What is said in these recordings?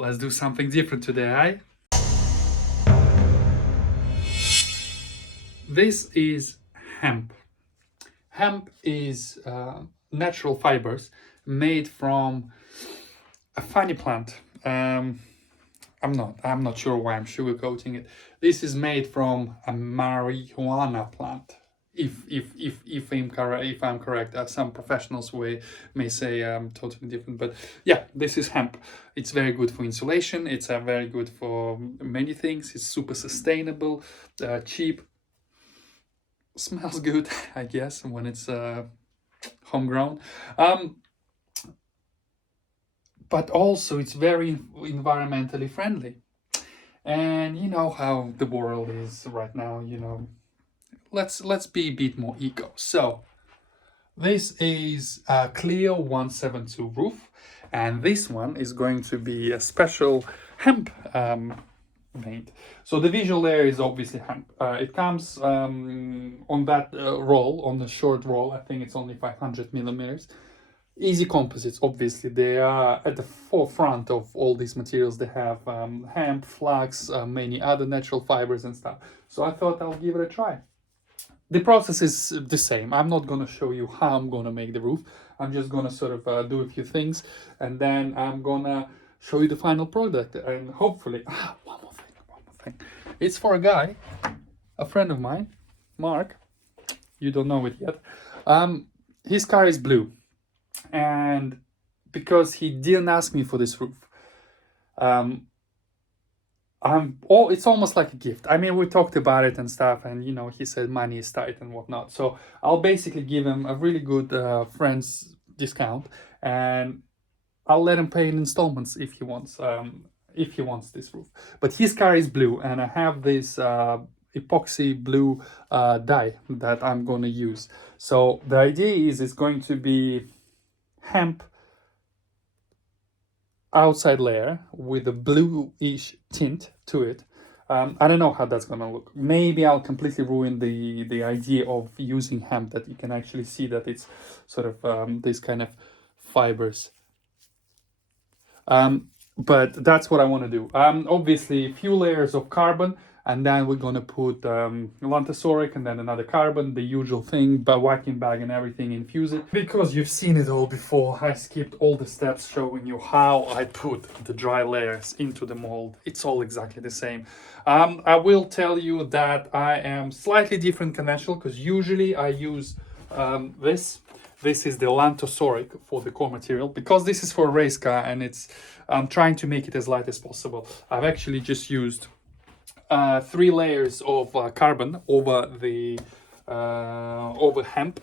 let's do something different today, eh? This is hemp. Hemp is natural fibers made from a funny plant. I'm not sure why I'm sugarcoating it. This is made from a marijuana plant. If I'm correct, some professionals may say totally different, but yeah, this is hemp. It's very good for insulation. It's very good for many things. It's super sustainable, cheap, smells good, I guess, when it's homegrown. But also it's very environmentally friendly. And you know how the world is right now, let's be a bit more eco. So this is a Clio 172 roof, and this one is going to be a special hemp made. So the visual layer is obviously hemp. It comes on that roll, on the short roll. I think it's only 500 millimeters. Easy composites, obviously. They are at the forefront of all these materials. They have hemp, flax, many other natural fibers and stuff. So I thought I'll give it a try. The process is the same. I'm not going to show you how I'm going to make the roof. I'm just going to sort of do a few things, and then I'm going to show you the final product. And hopefully, one more thing. It's for a guy, a friend of mine, Mark. You don't know it yet. His car is blue. And because he didn't ask me for this roof, it's almost like a gift. I mean, we talked about it and stuff, and he said money is tight and whatnot. So I'll basically give him a really good friend's discount, and I'll let him pay in installments if he wants this roof. But his car is blue, and I have this epoxy blue dye that I'm going to use. So the idea is it's going to be hemp outside layer with a bluish tint to it. I don't know how that's gonna look. Maybe I'll completely ruin the idea of using hemp, that you can actually see that it's sort of this kind of fibers. But that's what I want to do. Obviously a few layers of carbon, and then we're going to put lantasoric, and then another carbon, the usual thing, but vacuum bag and everything, infuse it. Because you've seen it all before, I skipped all the steps showing you how I put the dry layers into the mold. It's all exactly the same. I will tell you that I am slightly different conventional, because usually I use this. This is the lantasoric for the core material, because this is for a race car, and I'm trying to make it as light as possible. I've actually just used 3 layers of carbon over the over hemp,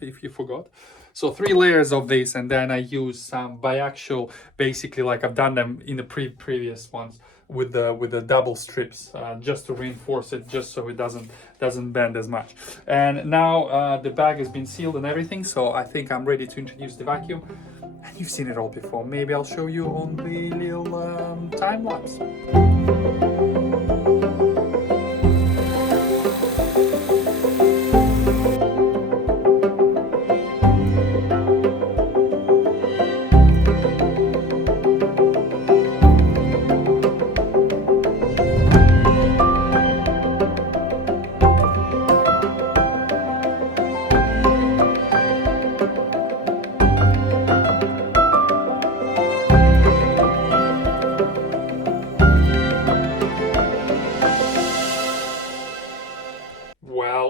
if you forgot. So 3 layers of this, and then I use some biaxial, basically like I've done them in the previous ones with the double strips, just to reinforce it, just so it doesn't bend as much. And now the bag has been sealed and everything, so I think I'm ready to introduce the vacuum. And you've seen it all before. Maybe I'll show you on the little time lapse.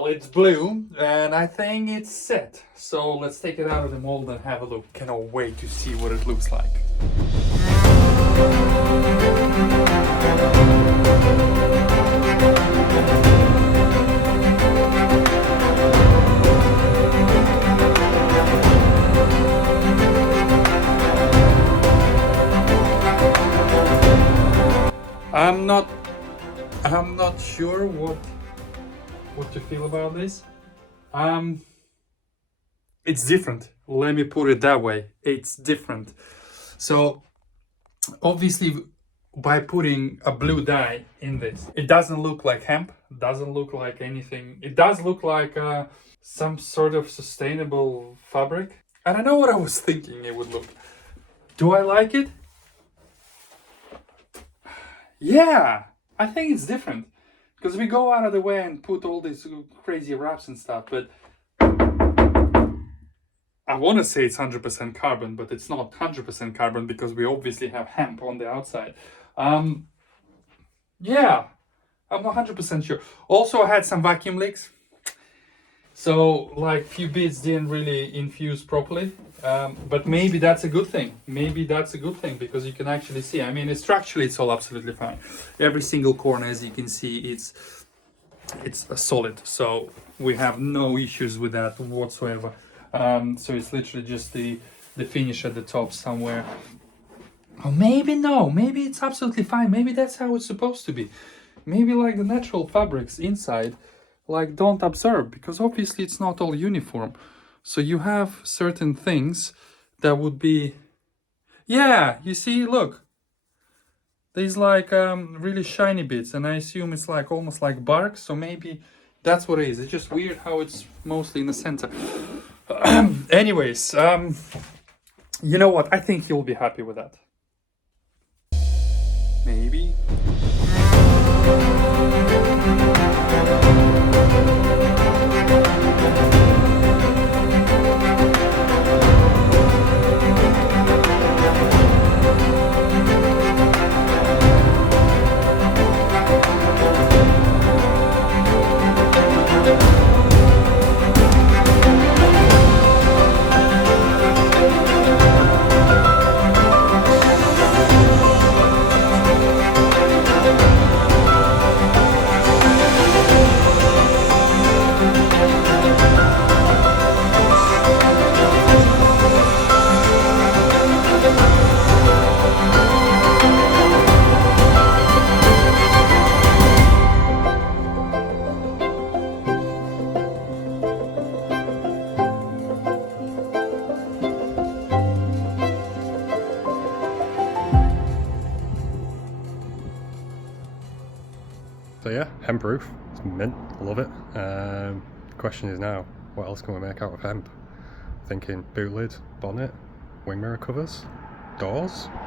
It's blue, and I think it's set. So let's take it out of the mold and have a look. Cannot wait to see what it looks like. I'm not sure what to feel about this. It's different. Let me put it that way. It's different. So obviously by putting a blue dye in this, it doesn't look like hemp, doesn't look like anything. It does look like some sort of sustainable fabric. And I know what I was thinking it would look. Do I like it? Yeah, I think it's different because we go out of the way and put all these crazy wraps and stuff, but I want to say it's 100% carbon, but it's not 100% carbon because we obviously have hemp on the outside. Yeah, I'm not 100% sure. Also, I had some vacuum leaks. So, like, few bits didn't really infuse properly. But maybe that's a good thing. Maybe that's a good thing because you can actually see. I mean, structurally, it's all absolutely fine. Every single corner, as you can see, it's solid. So we have no issues with that whatsoever. So it's literally just the finish at the top somewhere. Oh, maybe no. Maybe it's absolutely fine. Maybe that's how it's supposed to be. Maybe like the natural fabrics inside, like don't absorb because obviously it's not all uniform. So you have certain things that would be, yeah, you see, look, there's like really shiny bits, and I assume it's like almost like bark. So maybe that's what it is. It's just weird how it's mostly in the center. Anyways, you know what? I think you'll be happy with that. Maybe. So yeah, hemp roof, it's mint, love it. The question is now, what else can we make out of hemp? Thinking boot lid, bonnet, wing mirror covers, doors.